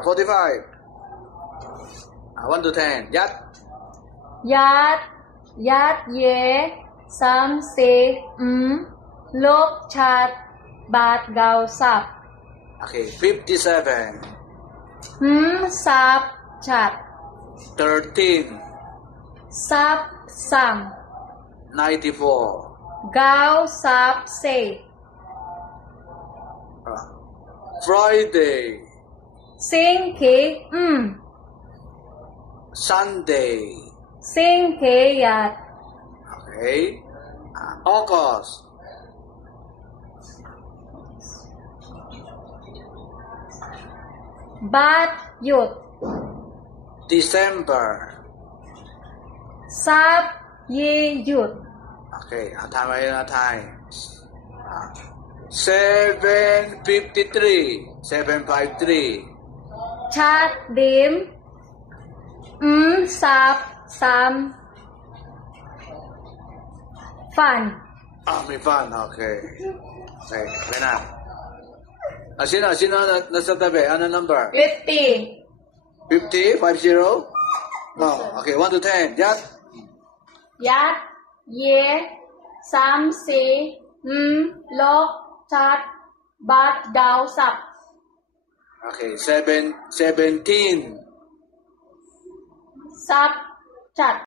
45. 1 to 10. Yat. Yat. Yat ye. Sam se. Lok chat. Bat gao sap. Okay, 57. Sap chat. 13. Sap sam. 94. Gao sap se. Friday. Sing ke. Sunday. Sing ke yat. Okay. August. Bat yut. December. Sap ye yut. Okay, time. 753. 753. Chat dim. Sap sam. Fan. May fun. Okay. Okay, okay na. Sino nasa tabi? Ano number? 50. 50? 50? No. Okay, 1 to 10. Yat. Yat. Ye. Sam se. Lok chat. Bat dao sap. Okay, 17. Sap chat.